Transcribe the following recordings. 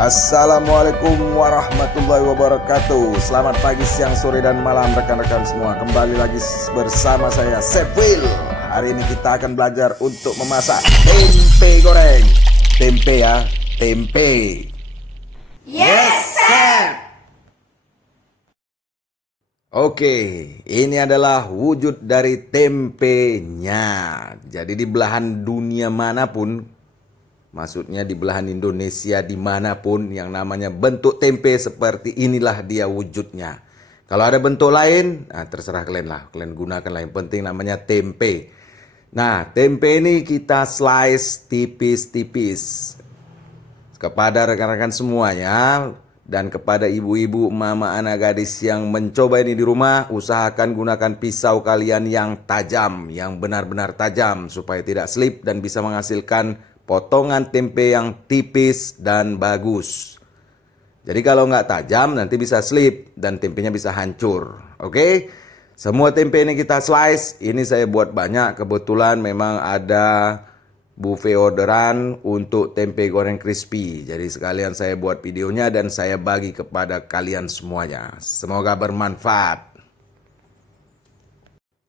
Assalamualaikum warahmatullahi wabarakatuh. Selamat pagi, siang, sore, dan malam rekan-rekan semua. Kembali lagi bersama saya, Chef Will. Hari ini kita akan belajar untuk memasak tempe goreng. Tempe ya, tempe. Yes, sir. Oke, ini adalah wujud dari tempenya. Jadi di belahan dunia manapun, maksudnya di belahan Indonesia dimanapun, yang namanya bentuk tempe seperti inilah dia wujudnya. Kalau ada bentuk lain, nah terserah kalian lah. Kalian gunakan lah, yang penting namanya tempe. Nah, tempe ini kita slice tipis-tipis. Kepada rekan-rekan semuanya dan kepada ibu-ibu, mama, anak gadis yang mencoba ini di rumah, usahakan gunakan pisau kalian yang tajam, yang benar-benar tajam, supaya tidak slip dan bisa menghasilkan potongan tempe yang tipis dan bagus. Jadi kalau nggak tajam nanti bisa slip dan tempenya bisa hancur. Oke? Semua tempe ini kita slice. Ini saya buat banyak. Kebetulan memang ada buffet orderan untuk tempe goreng crispy. Jadi sekalian saya buat videonya dan saya bagi kepada kalian semuanya. Semoga bermanfaat.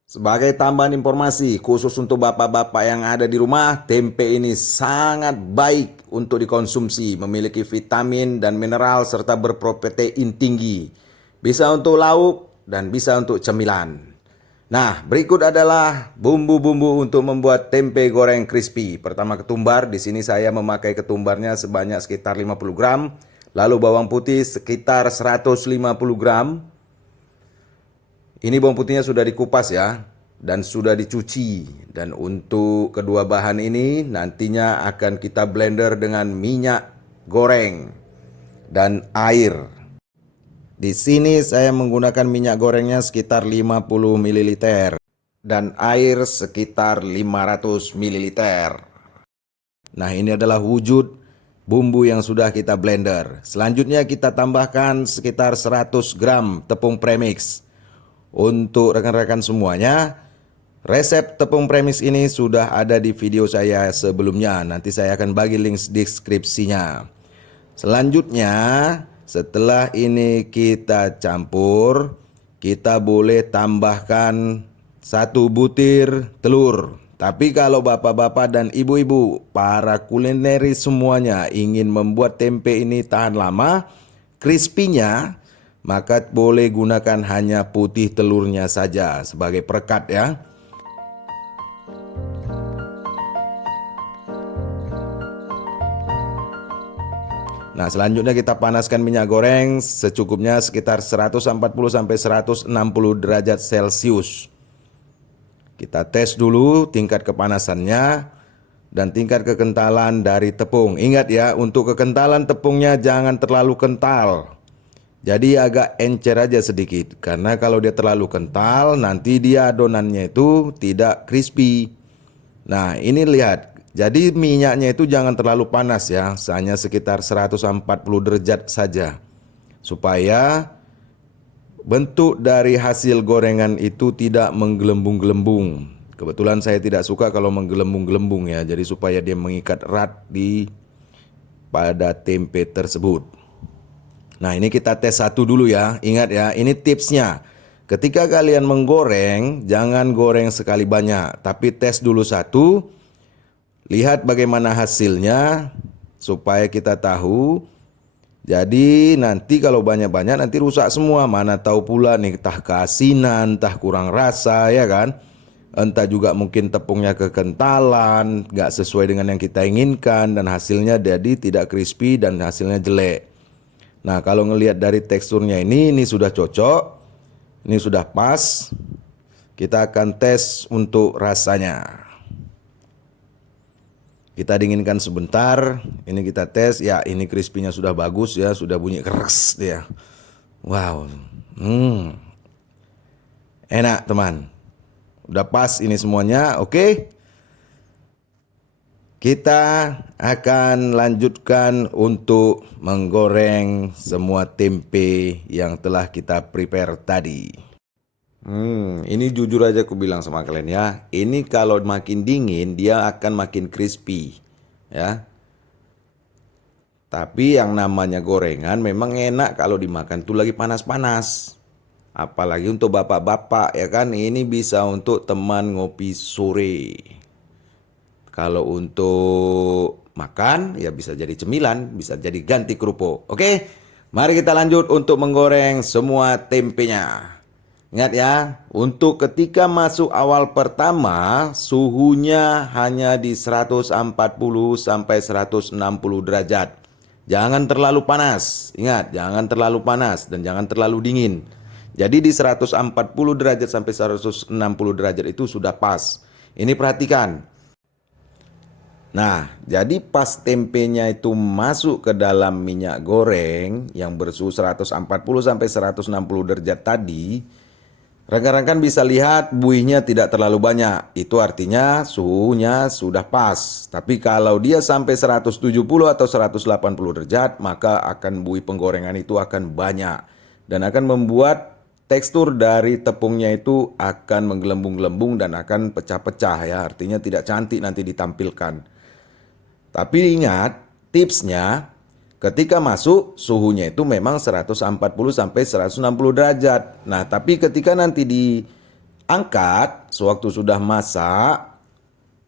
Sebagai tambahan informasi khusus untuk bapak-bapak yang ada di rumah, tempe ini sangat baik untuk dikonsumsi, memiliki vitamin dan mineral serta berprotein tinggi. Bisa untuk lauk dan bisa untuk cemilan. Nah, berikut adalah bumbu-bumbu untuk membuat tempe goreng crispy. Pertama, ketumbar. Di sini saya memakai ketumbarnya sebanyak sekitar 50 gram. Lalu bawang putih sekitar 150 gram. Ini bawang putihnya sudah dikupas ya, dan sudah dicuci. Dan untuk kedua bahan ini nantinya akan kita blender dengan minyak goreng dan air. Di sini saya menggunakan minyak gorengnya sekitar 50 ml dan air sekitar 500 ml. Nah, ini adalah wujud bumbu yang sudah kita blender. Selanjutnya kita tambahkan sekitar 100 gram tepung premix. Untuk rekan-rekan semuanya, resep tepung premix ini sudah ada di video saya sebelumnya. Nanti saya akan bagi link deskripsinya. Selanjutnya, setelah ini kita campur, kita boleh tambahkan 1 butir telur. Tapi kalau bapak-bapak dan ibu-ibu, para kulineris semuanya ingin membuat tempe ini tahan lama, crispy-nya, maka boleh gunakan hanya putih telurnya saja sebagai perekat ya. Nah, selanjutnya kita panaskan minyak goreng secukupnya sekitar 140 sampai 160 derajat Celcius. Kita tes dulu tingkat kepanasannya dan tingkat kekentalan dari tepung. Ingat ya, untuk kekentalan tepungnya jangan terlalu kental. Jadi agak encer aja sedikit, karena kalau dia terlalu kental nanti dia adonannya itu tidak crispy. Nah, ini lihat, jadi minyaknya itu jangan terlalu panas ya, hanya sekitar 140 derajat saja. Supaya bentuk dari hasil gorengan itu tidak menggelembung-gelembung. Kebetulan saya tidak suka kalau menggelembung-gelembung ya, jadi supaya dia mengikat erat pada tempe tersebut. Nah, ini kita tes satu dulu ya. Ingat ya, ini tipsnya. Ketika kalian menggoreng, jangan goreng sekali banyak, tapi tes dulu satu. Lihat bagaimana hasilnya supaya kita tahu. Jadi nanti kalau banyak-banyak nanti rusak semua. Mana tahu pula nih, entah keasinan, entah kurang rasa ya kan. Entah juga mungkin tepungnya kekentalan, nggak sesuai dengan yang kita inginkan, dan hasilnya jadi tidak crispy dan hasilnya jelek. Nah, kalau ngelihat dari teksturnya ini sudah cocok, ini sudah pas. Kita akan tes untuk rasanya. Kita dinginkan sebentar, ini kita tes, ya ini crispy-nya sudah bagus ya, sudah bunyi keras dia. Wow, enak teman. Udah pas ini semuanya, oke? Kita akan lanjutkan untuk menggoreng semua tempe yang telah kita prepare tadi. Ini jujur aja aku bilang sama kalian ya. Ini kalau makin dingin dia akan makin crispy, ya. Tapi yang namanya gorengan memang enak kalau dimakan tuh lagi panas-panas. Apalagi untuk bapak-bapak ya kan, ini bisa untuk teman ngopi sore. Kalau untuk makan ya bisa jadi cemilan, bisa jadi ganti kerupuk. Oke, mari kita lanjut untuk menggoreng semua tempenya. Ingat ya, untuk ketika masuk awal pertama, suhunya hanya di 140 sampai 160 derajat. Jangan terlalu panas. Ingat, jangan terlalu panas dan jangan terlalu dingin. Jadi di 140 derajat sampai 160 derajat itu sudah pas. Ini perhatikan. Nah, jadi pas tempenya itu masuk ke dalam minyak goreng yang bersuhu 140 sampai 160 derajat tadi, rekan-rekan bisa lihat buihnya tidak terlalu banyak. Itu artinya suhunya sudah pas. Tapi kalau dia sampai 170 atau 180 derajat, maka akan buih penggorengan itu akan banyak dan akan membuat tekstur dari tepungnya itu akan menggelembung-gelembung dan akan pecah-pecah ya. Artinya tidak cantik nanti ditampilkan. Tapi ingat, tipsnya ketika masuk suhunya itu memang 140 sampai 160 derajat. Nah, tapi ketika nanti diangkat, sewaktu sudah masak,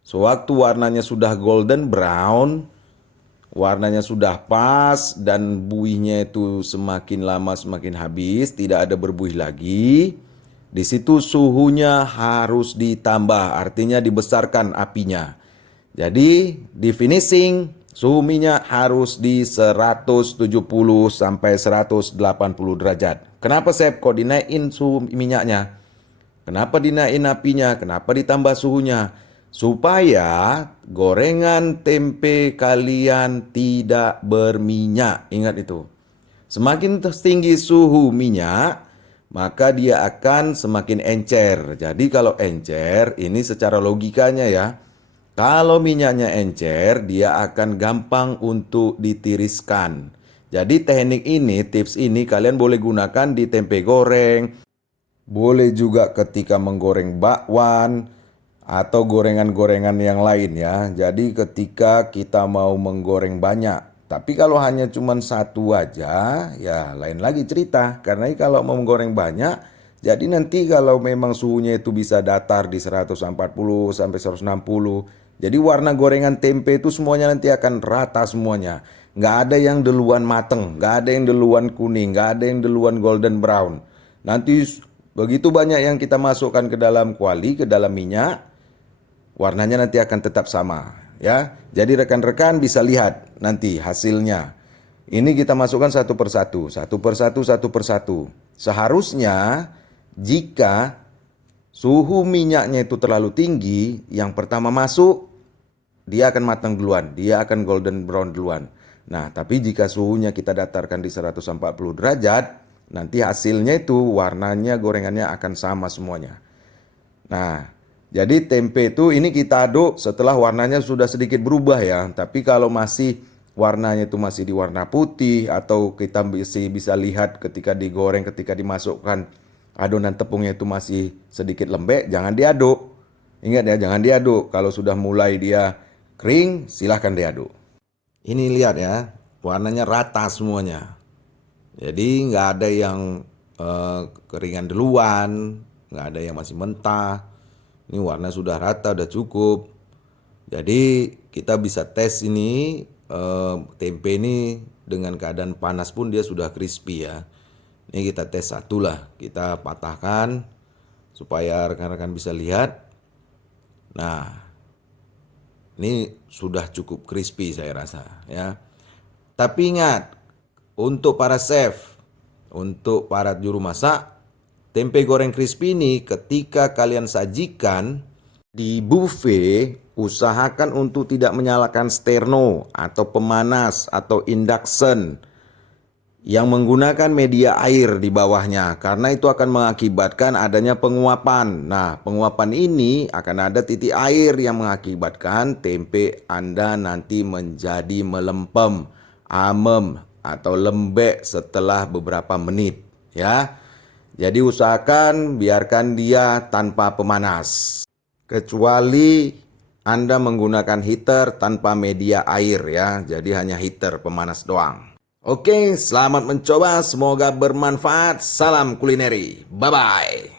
sewaktu warnanya sudah golden brown, warnanya sudah pas dan buihnya itu semakin lama semakin habis, tidak ada berbuih lagi. Di situ suhunya harus ditambah, artinya dibesarkan apinya. Jadi di finishing suhu minyak harus di 170 sampai 180 derajat. Kenapa Chef kok dinaikin suhu minyaknya? Kenapa dinaikin apinya? Kenapa ditambah suhunya? Supaya gorengan tempe kalian tidak berminyak. Ingat itu. Semakin tinggi suhu minyak, maka dia akan semakin encer. Jadi kalau encer, ini secara logikanya ya. Kalau minyaknya encer, dia akan gampang untuk ditiriskan. Jadi teknik ini, tips ini kalian boleh gunakan di tempe goreng. Boleh juga ketika menggoreng bakwan atau gorengan-gorengan yang lain ya. Jadi ketika kita mau menggoreng banyak. Tapi kalau hanya cuma satu aja, ya lain lagi cerita. Karena kalau mau menggoreng banyak, jadi nanti kalau memang suhunya itu bisa datar di 140 sampai 160. Jadi warna gorengan tempe itu semuanya nanti akan rata semuanya. Nggak ada yang duluan mateng, nggak ada yang duluan kuning, nggak ada yang duluan golden brown. Nanti begitu banyak yang kita masukkan ke dalam kuali, ke dalam minyak, warnanya nanti akan tetap sama. Ya, jadi rekan-rekan bisa lihat nanti hasilnya. Ini kita masukkan satu persatu, satu persatu, satu persatu. Seharusnya jika suhu minyaknya itu terlalu tinggi, yang pertama masuk, dia akan matang duluan, dia akan golden brown duluan. Nah, tapi jika suhunya kita datarkan di 140 derajat, nanti hasilnya itu warnanya gorengannya akan sama semuanya. Nah, jadi tempe itu ini kita aduk setelah warnanya sudah sedikit berubah ya. Tapi kalau masih warnanya itu masih di warna putih atau kita bisa lihat ketika digoreng, ketika dimasukkan adonan tepungnya itu masih sedikit lembek, jangan diaduk. Ingat ya, jangan diaduk. Kalau sudah mulai dia kering, silahkan diaduk. Ini lihat ya, warnanya rata semuanya. Jadi nggak ada yang keringan duluan, nggak ada yang masih mentah. Ini warna sudah rata, udah cukup. Jadi kita bisa tes ini tempe ini dengan keadaan panas pun dia sudah crispy ya. Ini kita tes satu lah, kita patahkan supaya rekan-rekan bisa lihat. Nah, ini sudah cukup crispy saya rasa ya. Tapi ingat, untuk para chef, untuk para juru masak, tempe goreng crispy ini ketika kalian sajikan di buffet, usahakan untuk tidak menyalakan sterno atau pemanas atau induction yang menggunakan media air di bawahnya, karena itu akan mengakibatkan adanya penguapan. Nah, penguapan ini akan ada titik air yang mengakibatkan tempe Anda nanti menjadi melempem, amem atau lembek setelah beberapa menit ya. Jadi usahakan biarkan dia tanpa pemanas. Kecuali Anda menggunakan heater tanpa media air ya, jadi hanya heater pemanas doang. Oke, selamat mencoba, semoga bermanfaat. Salam kulineri, bye-bye.